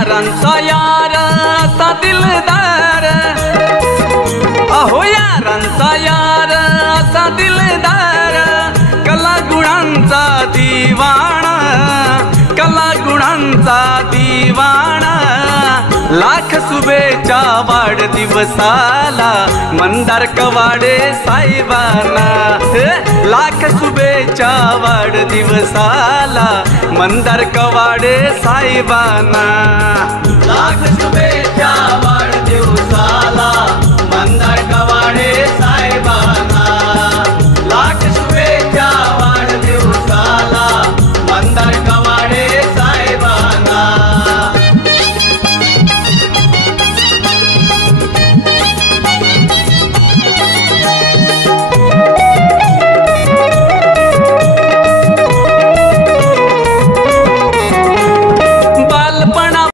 यारांचा यार असा दिलदार, अहो यारांचा यार असा दिलदार, कला गुणांचा दिवाणा, कला गुणांचा दिवाणा। लाख शुभेच्छा वाढदिवसाला मंदार कवाडे साहेबांना, लाख शुभेच्छा वाढदिवसाला मंदार कवाडे साहेबांना, लाख शुभेच्छा।